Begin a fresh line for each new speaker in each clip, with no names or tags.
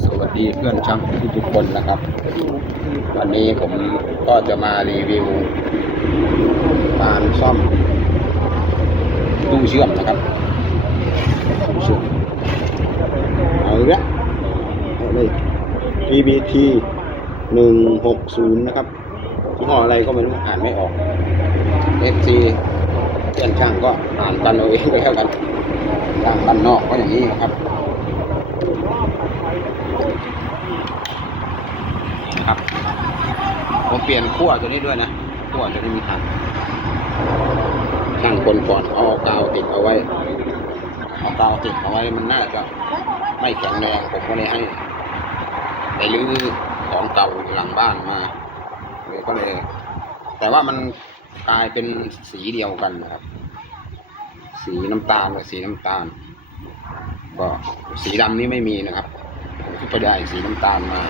สวัสดีเพื่อนช่างทุกๆคนนะครับ วันนี้ผมก็จะมารีวิวการซ่อมตู้เชื่อมนะครับตู้เชื่อมเอาล้วเอาเลย PBT หนึ่งหกศูนย์นะครับยี่ห้ออะไรก็ไม่รู้อ่านไม่ออก FC เพื่อนช่างก็อ่านกันเอาเองก็แล้วกันช่างบ้านนอกก็อย่างนี้นะครับ ครับ ผมเปลี่ยนขั้วตัวนี้ด้วยนะขั้วตัวนี้มีทางช่างคนก่อนเอากาวติดเอาไว้เอากาวติดเอาไว้มันน่าจะไม่แข็งแรงผมก็เลยให้ไปรื้อของเก่าหลังบ้านมาเลยก็เลย แต่ว่ามันกลายเป็นสีเดียวกันนะครับ สีน้ำตาลกับสีน้ำตาล ก็สีดำนี่ไม่มีนะครับผมก็ได้สีน้ำตาลมา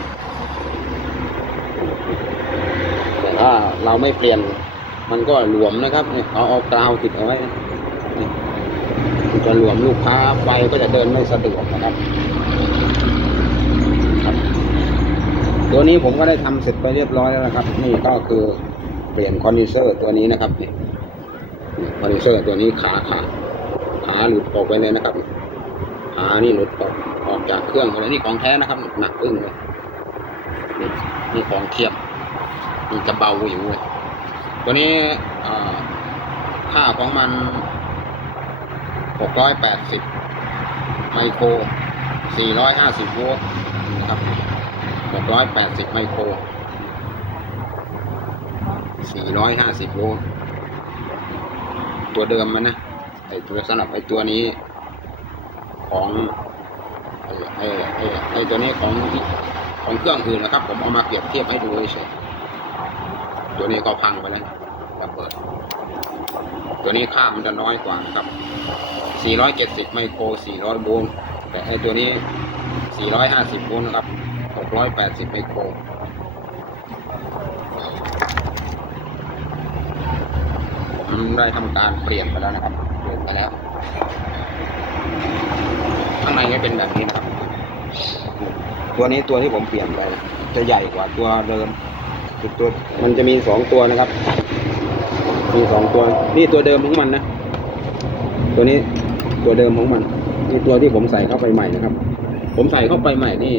แต่ถ้าเราไม่เปลี่ยนมันก็หลวมนะครับเนี่ยเอาเอากราวติดเอาไว้นะมันจะหลวมลูกค้าไฟก็จะเดินไม่สะดวกนะครับ ตัวนี้ผมก็ได้ทำเสร็จไปเรียบร้อยแล้วนะครับ นี่ก็คือเปลี่ยนคอนดิเซอร์ตัวนี้นะครับนี่คอนดิเซอร์ตัวนี้ขาขาขาหลุดออกไปเลยนะครับขานี่หลุดออกออกจากเครื่องไปเลยนี่ของแท้นะครับ หนักอึ้งเลยนี่นี่ของเทียม มันจะเบาอยู่เว้ยตัวนี้ค่าของมัน 680 ไมโคร 450 โวลต์นะครับ 680 ไมโคร 450 โวลต์ตัวเดิมมันนะไอตัวสำหรับไอตัวนี้ของไอไอไอไอตัวนี้ของของเครื่องอื่นนะครับ ผมเอามาเปรียบเทียบให้ดูเฉย ตัวนี้ก็พังไปแล้วระเบิด ตัวนี้ค่ามันจะน้อยกว่าครับ 470 ไมโคร 400โวลต์แต่ไอ้ตัวนี้ 450โวลต์นะครับ 680 ไมโครผมได้ทำการเปลี่ยนไปแล้วนะครับ เปลี่ยนไปแล้ว ข้างในก็เป็นแบบนี้นะครับ ตัวนี้ตัวที่ผมเปลี่ยนไป จะใหญ่กว่าตัวเดิม ตัวมันจะมีสองตัวนะครับ มีสองตัว นี่ตัวเดิมของมันนะ ตัวนี้ตัวเดิมของมันนี่ตัวที่ผมใส่เข้าไปใหม่นะครับ ผมใส่เข้าไปใหม่นี่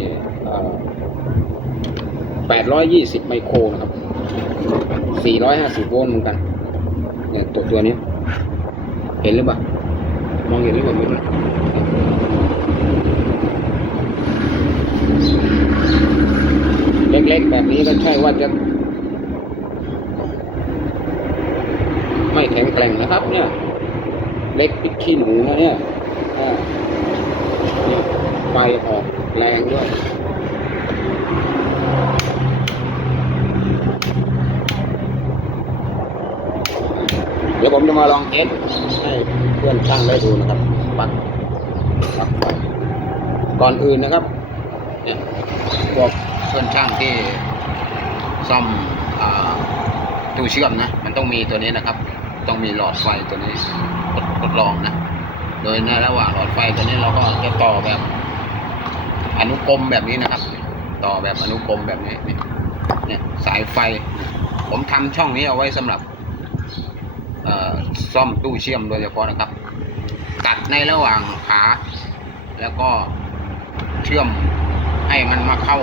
แปดร้อยยี่สิบไมโครนะครับสี่ร้อยห้าสิบโวลต์เหมือนกัน เนี่ยตัวตัวนี้ เห็นหรือเปล่ามองเห็นหรือเปล่าไม่รู้ ล็ก ๆ แบบนี้ก็ใช่ว่าจะ ไม่แข็งแกร่งนะครับ เนี่ย เล็กพิกขี้หนูนะเนี่ยเนี่ยไฟออกแรงด้วยเดี๋ยวผมจะมาลองเทสให้เพื่อนช่างได้ดูนะครับปักปักไฟก่อนอื่นนะครับ เนี่ยพวก พื่อนช่างที่ซ่อมตู้เชื่อมนะ มันต้องมีตัวนี้นะครับ ต้องมีหลอดไฟตัวนี้ทดทดลองนะ โดยในระหว่างหลอดไฟตัวนี้เราก็จะต่อแบบอนุกรมแบบนี้นะครับ ต่อแบบอนุกรมแบบนี้เนี่ยสายไฟ ผมทำช่องนี้เอาไว้สำหรับซ่อมตู้เชื่อมโดยเฉพาะนะครับ ตัดในระหว่างขา แล้วก็เชื่อมให้มันมาเข้า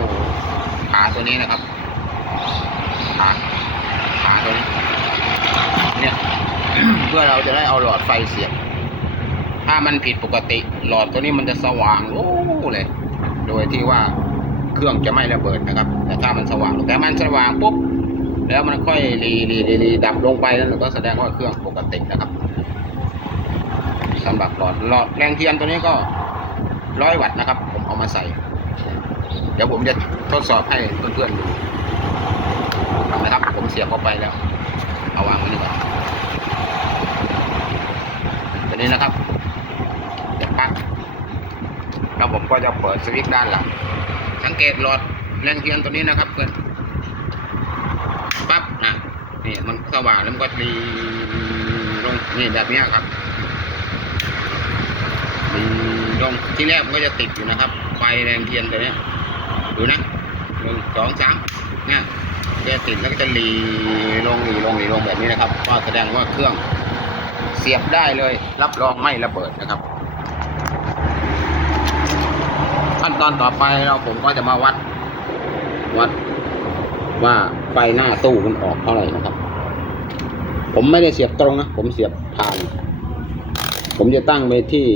ขาตัวนี้นะครับขาขาตัวนี้เนี่ยเพื่อเราจะได้เอาหลอดไฟเสียบ ถ้ามันผิดปกติ หลอดตัวนี้มันจะสว่างโอ้เลย โดยที่ว่าเครื่องจะไม่ระเบิดนะครับ แต่ถ้ามันสว่างแต่มันสว่างปุ๊บแล้วมันค่อยรีรีรีรีดับลงไปนั่นก็แสดงว่าเครื่องปกตินะครับสำหรับหลอดหลอดแรงเทียนตัวนี้ก็ร้อยวัตต์นะครับ ผมเอามาใส่ ดี๋ยวผมจะทดสอบให้เพื่อนๆดูนะครับ ผมเสียบเข้าไปแล้ว เอาวางไว้นี่ก่อนตัวนี้นะครับเดี๋ยวปั๊บแล้วผมก็จะเปิดสวิตช์ด้านหลังสังเกตหลอดแรงเทียนตัวนี้นะครับเพื่อนปั๊บนะนี่มันสว่างแล้วมันก็ดีลงนี่แบบนี้ครับดีลงที่แรกมันก็จะติดอยู่นะครับไฟแรงเทียนตัวนี้ ดูนะหนึ่งสองสามเนี่ยแกติดแล้วก็จะหลีลงหลีลงหลีลงแบบนี้นะครับ ก็แสดงว่าเครื่องเสียบได้เลย รับรองไม่ระเบิดนะครับ ขั้นตอนต่อไปเราผมก็จะมาวัด วัด ว่าไฟหน้าตู้มันออกเท่าไหร่นะครับ ผมไม่ได้เสียบตรงนะ ผมเสียบผ่าน ผมจะตั้งไปที่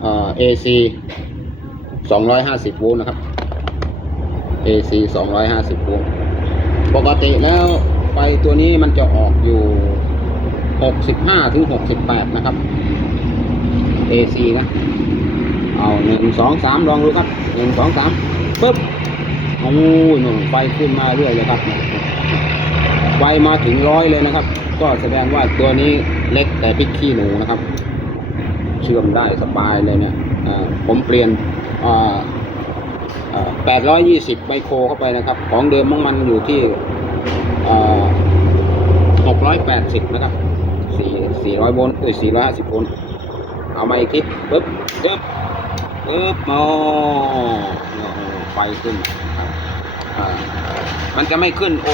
เอ่อ AC 250โวลต์นะครับ AC 250โวลต์ปกติแล้วไฟตัวนี้มันจะออกอยู่ 65ถึง68 นะครับ AC นะ เอาหนึ่งสองสามลองดูครับหนึ่งสองสามปึ๊บโอ้ยหนึ่งไฟขึ้นมาเรื่อยเลยครับไฟมาถึงร้อยเลยนะครับ ก็แสดงว่าตัวนี้เล็กแต่พิกขี้หนูนะครับ เชื่อมได้สบายเลยเนี่ยผมเปลี่ยน แปดร้อยยี่สิบไมโครเข้าไปนะครับ ของเดิมของมันอยู่ที่หกร้อยแปดสิบนะครับสี่สี่ร้อยโวลต์เอ้ยสี่ร้อยห้าสิบโวลต์เอามาอีกทีปึ๊บปึ๊บปึ๊บโอ้ไฟขึ้นครับมันจะไม่ขึ้น O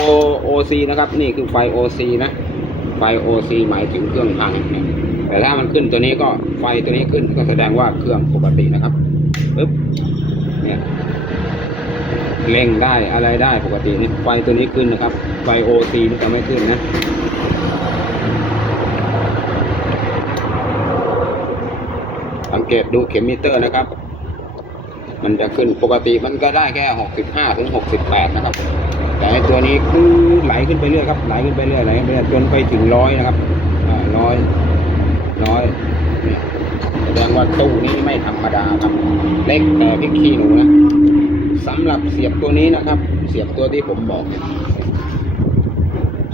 O C นะครับ นี่คือไฟ O C นะไฟ O C หมายถึงเครื่องพังแต่ถ้ามันขึ้นตัวนี้ก็ไฟตัวนี้ขึ้นก็แสดงว่าเครื่องปกตินะครับปึ๊บเนี่ย เร่งได้อะไรได้ปกตินี่ไฟตัวนี้ขึ้นนะครับ ไฟ O C มันจะไม่ขึ้นนะสังเกตดูเข็มมิเตอร์นะครับ มันจะขึ้นปกติมันก็ได้แค่หกสิบห้าถึงหกสิบแปดนะครับ แต่ตัวนี้คือไหลขึ้นไปเรื่อยครับ ไหลขึ้นไปเรื่อยไหลขึ้นไปเรื่อยจนไปถึงร้อยนะครับร้อยร้อยเนี่ยแสดงว่าตู้นี้ไม่ธรรมดาครับ เล็กแต่พริกขี้หนูนะ สำหรับเสียบตัวนี้นะครับ เสียบตัวที่ผมบอก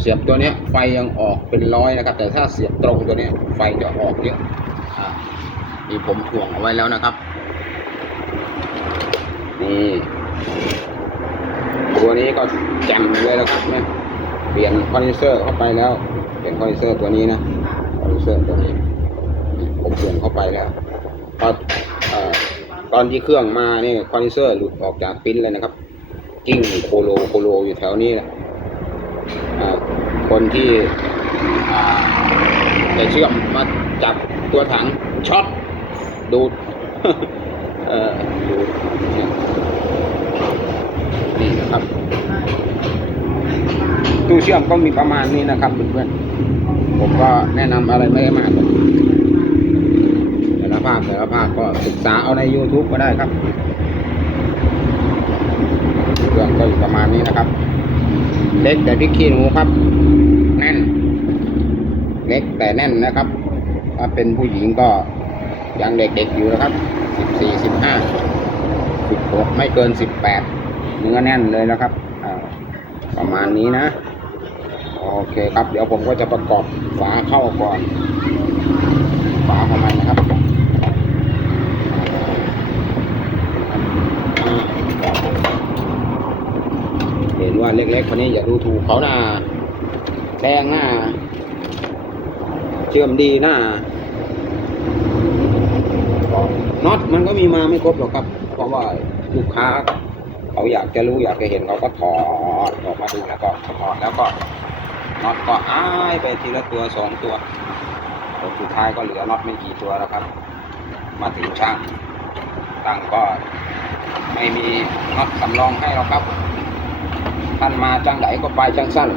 เสียบตัวนี้ไฟยังออกเป็นร้อยนะครับ แต่ถ้าเสียบตรงตัวนี้ไฟจะออกเยอะนี่ผมถ่วงเอาไว้แล้วนะครับนี่ตัวนี้ก็แจ่มเลยนะครับเนี่ยเปลี่ยนคอนดิเซอร์เข้าไปแล้ว เปลี่ยนคอนดิเซอร์ตัวนี้นะคอนดิเซอร์ตัวนี้ ผมเปลี่ยนเข้าไปแล้วพอ ตอนที่เครื่องมานี่คอนดิเซอร์หลุดออกจากปิ้นเลยนะครับกิ้งโคโลโคโลอยู่แถวนี้แหละคนที่อ่าจะเชื่อมมาจับตัวถังช็อตดูดเออดูดนี่นะครับตู้เชื่อมก็มีประมาณนี้นะครับเพื่อนๆผมก็แนะนำอะไรไม่ได้มากหรอกแต่ละ ภาพแต่ละภาพก็ศึกษาเอาใน YouTube ก็ได้ครับเครื่องก็อยู่ประมาณนี้นะครับ เล็กแต่พริกขี้หนูครับ แน่น เล็กแต่แน่นนะครับถ้าเป็นผู้หญิงก็ยังเด็กๆอยู่นะครับสิบสี่สิบห้าสิบหกไม่เกินสิบแปดเนื้อแน่นเลยนะครับประมาณนี้นะ โอเคครับ เดี๋ยวผมก็จะประกอบฝาเข้าก่อน ฝาของมันนะครับเห็น ว่าเล็กๆคนนี้อย่าดูถูกเขาหน้าแดงหน้า เชื่อมดีหน้าน็อตมันก็มีมาไม่ครบหรอกครับ เพราะว่าลูกค้า เขาอยากจะรู้อยากจะเห็นเขาก็ถอดออกมาดูแล้วก็ถอดแล้วก็น็อตก็หายไปทีละตัวสองตัวสุดท้ายก็เหลือน็อตไม่กี่ตัวแล้วครับ มาถึงช่างตั้งก็ไม่มีน็อตสำรองให้หรอกครับ ท่านมาจังไหนก็ไปจังสั้น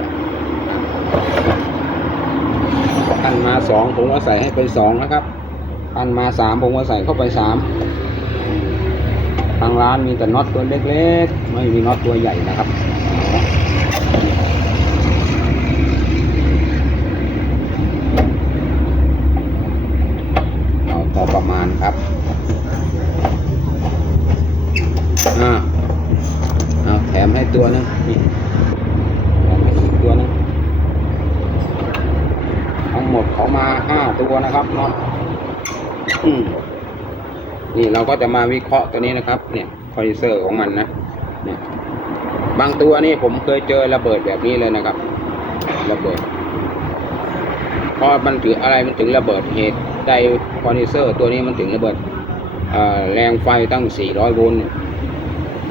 ท่านมาสองผมก็ใส่ให้ไปสองนะครับท่านมาสามผมก็ใส่เข้าไปสามทางร้านมีแต่น็อตตัวเล็กๆ ไม่มีน็อตตัวใหญ่นะครับเอาพอประมาณครับ อ่าเอาแถมให้ ตัวนึงนี่ตัวนึงทั้งหมดเขามาห้าตัวนะครับเน็อตอืมนี่เราก็จะมาวิเคราะห์ตัวนี้นะครับ เนี่ยคอนดิเซอร์ของมันนะเนี่ยบางตัวนี่ผมเคยเจอระเบิดแบบนี้เลยนะครับ ระเบิดเพราะมันถืออะไรมันถึงระเบิดเหตุใดคอนดิเซอร์ตัวนี้มันถึงระเบิดแรงไฟตั้ง 400 โวลต์เนี่ย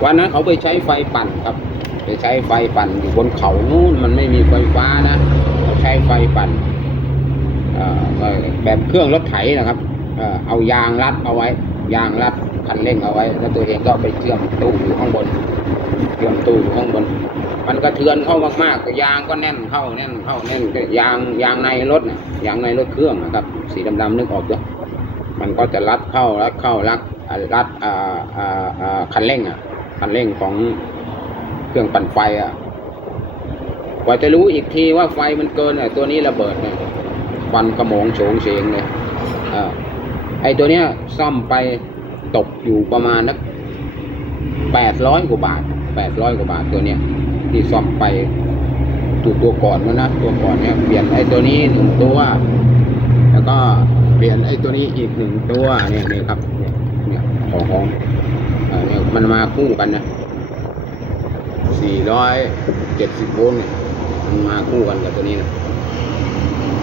วันนั้นเขาไปใช้ไฟปั่นครับ ไปใช้ไฟปั่นอยู่บนเขานู่นมันไม่มีไฟฟ้านะเขาใช้ไฟปั่นแบบเครื่องรถไถนะครับเอายางรัดเอาไว้ ยางรัดคันเร่งเอาไว้ แล้วตัวเองก็ไปเชื่อมตู้อยู่ข้างบนเชื่อมตู้อยู่ข้างบน มันกระเทือนเข้ามากๆก็ยางก็แน่นเข้าแน่นเข้าแน่นยางยางในรถน่ะยางในรถเครื่องนะครับ สีดำๆนึกออกด้วยมันก็จะรัดเข้ารัดเข้ารัดรัดคันเร่งอะคันเร่งของ รื่องปั่นไฟอะกว่าจะรู้อีกทีว่าไฟมันเกินอะตัวนี้ระเบิดเนี่ยควันกระโมงโฉงเฉงเลยอ่าไอตัวเนี้ยซ่อมไปตกอยู่ประมาณนักแปดร้อยกว่าบาทแปดร้อยกว่าบาทตัวเนี้ยที่ซ่อมไปตัวตัวก่อนมันนะตัวก่อนเนี่ยเปลี่ยนไอ้ตัวนี้หนึ่งตัวแล้วก็เปลี่ยนไอ้ตัวนี้อีกหนึ่งตัวเนี่ยนี่ครับเนี่ยของของอ่อเนี่ยมันมาคู่กันนะ สี่ร้อยเจ็ดสิบโวลต์มันมาคู่กันกับตัวนี้นะ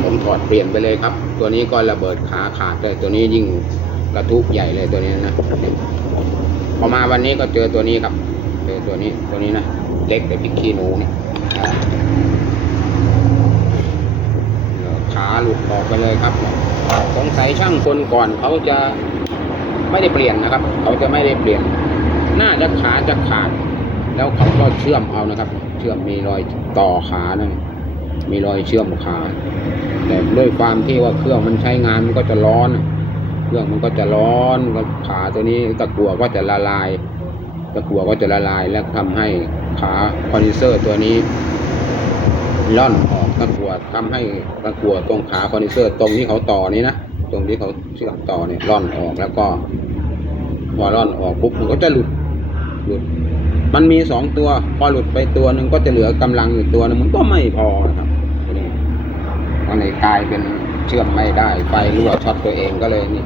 ผมถอดเปลี่ยนไปเลยครับ ตัวนี้ก็ระเบิดขาขาดเลยตัวนี้ยิ่งกระทุกใหญ่เลยตัวนี้นะพอมาวันนี้ก็เจอตัวนี้ครับ เจอตัวนี้ตัวนี้นะเล็กแต่พิกขี้หนูนี่ขาหลุดออกไปเลยครับ สงสัยช่างคนก่อนเขาจะไม่ได้เปลี่ยนนะครับ เขาจะไม่ได้เปลี่ยน น่าจะขาจะขาด แล้วเขาก็เชื่อมเอานะครับ เชื่อมมีรอยต่อขานะมีรอยเชื่อมขาแต่ด้วยความที่ว่าเครื่องมันใช้งานมันก็จะร้อน เครื่องมันก็จะร้อนขาตัวนี้ตะกั่วก็จะละลายตะกั่วก็จะละลายและทำให้ขาคอนดิเซอร์ตัวนี้ล่อนออกตะกั่วทำให้ตะกั่วตรงขาคอนดิเซอร์ ตรงที่เขาต่อนี้นะตรงที่เขาเชื่อมต่อเนี่ยล่อนออกแล้วก็พอล่อนออกปุ๊บมันก็จะหลุดหลุด มันมีสองตัวพอหลุดไปตัวหนึ่งก็จะเหลือกำลังอยู่ตัวหนึงมันก็ไม่พอนะครับนี้ก็เลยกลายเป็นเชื่อมไม่ได้ไฟรั่วช็อตตัวเองก็เลยนี่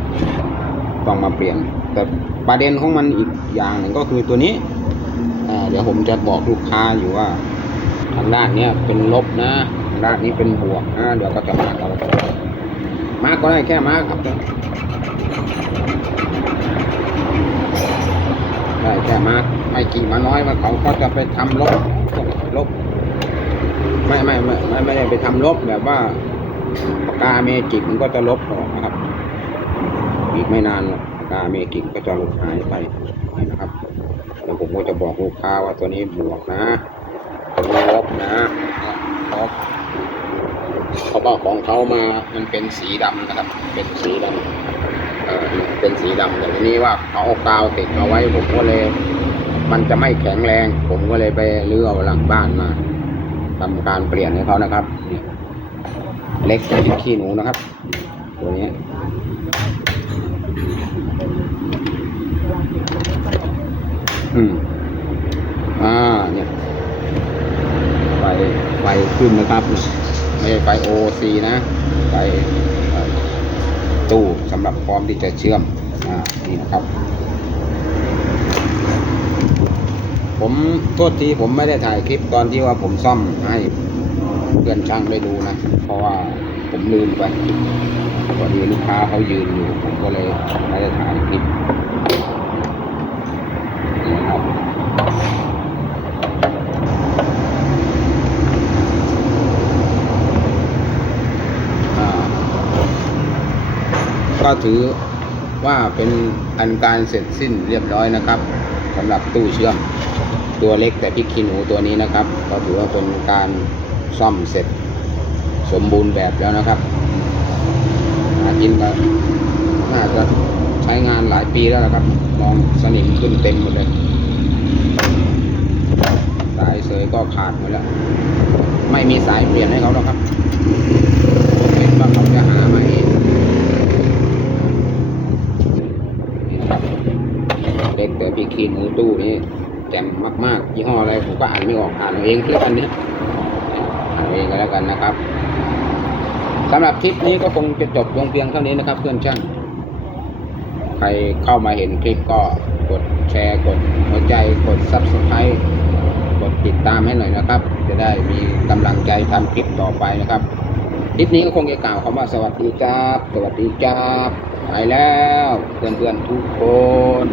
ต้องมาเปลี่ยน แต่ประเด็นของมันอีกอย่างหนึ่งก็คือตัวนี้เดี๋ยวผมจะบอกลูกค้าอยู่ว่า ทางด้านนี้เป็นลบนะทางด้านนี้เป็นบวกนะเดี๋ยวก็จะมาเอามากก็ได้แค่มากครับ ได้แค่มากไม่กี่มาน้อยมาเขาก็จะไปทำลบลบไม่ไม่ไม่ไม่ได้ไปทำลบแบบว่าปากกาเมจิกมันก็จะลบออกนะครับ อีกไม่นานกปากกาเมจิกก็จะหลุดหายไปนะครับเดี๋ยวผมก็จะบอกลูกค้าว่าตัวนี้บวกนะตัวนี้ลบนะลบเพราะว่าของเขามามันเป็นสีดำนะครับ เป็นสีดำ เป็นสีดำแต่ทีนี้ว่าเขาเอากาวติดเอาไว้ผมก็เลย มันจะไม่แข็งแรง ผมก็เลยไปเลือกหลังบ้านมาทำการเปลี่ยนให้เขานะครับเนี่ยเล็กแต่ที่ขี้หนูนะครับ ตัวนี้อืมอ่าเนี่ยไฟไฟขึ้นนะครับไม่ใช่ไฟ OC นะไฟ ตู้สำหรับพร้อมที่จะเชื่อมอนี่นะครับ ผมโทษทีผมไม่ได้ถ่ายคลิปตอนที่ว่าผมซ่อมให้เพื่อนช่างได้ดูนะ เพราะว่าผมลืมไปพอดีลูกค้าเขายืนอยู่ ผมก็เลยไม่ได้ถ่ายคลิปนี่นะครับ อ่า ก็ถือว่าเป็นอันการเสร็จสิ้นเรียบร้อยนะครับสำหรับตู้เชื่อมตัวเล็กแต่พริกขี้หนูตัวนี้นะครับ ก็ถือว่าเป็นการซ่อมเสร็จสมบูรณ์แบบแล้วนะครับหากินก็น่าจะใช้งานหลายปีแล้วนะครับมองสนิมขึ้นเต็มหมดเลยสายเสยก็ขาดหมดแล้ว ไม่มีสายเปลี่ยนให้เขาหรอกครับผมเห็นว่าเขาจะหามาเองนี่นะครับ เล็กแต่พี่คีนหมูตู้นี้แจ่มมากๆยี่ห้ออะไรผมก็อ่านไม่ออกอ่านเอาเองแล้วกันนี้อ่านเองก็แล้วกันนะครับสำหรับคลิปนี้ก็คงจะจบลงเพียงเท่านี้นะครับ เพื่อนช่างใครเข้ามาเห็นคลิปก็กดแชร์กดหัวใจกด subscribe กดติดตามให้หน่อยนะครับ จะได้มีกำลังใจทำคลิปต่อไปนะครับ คลิปนี้ก็คงจะกล่าวคำว่าสวัสดีครับ สวัสดีครับไปแล้วเพื่อนๆทุกคน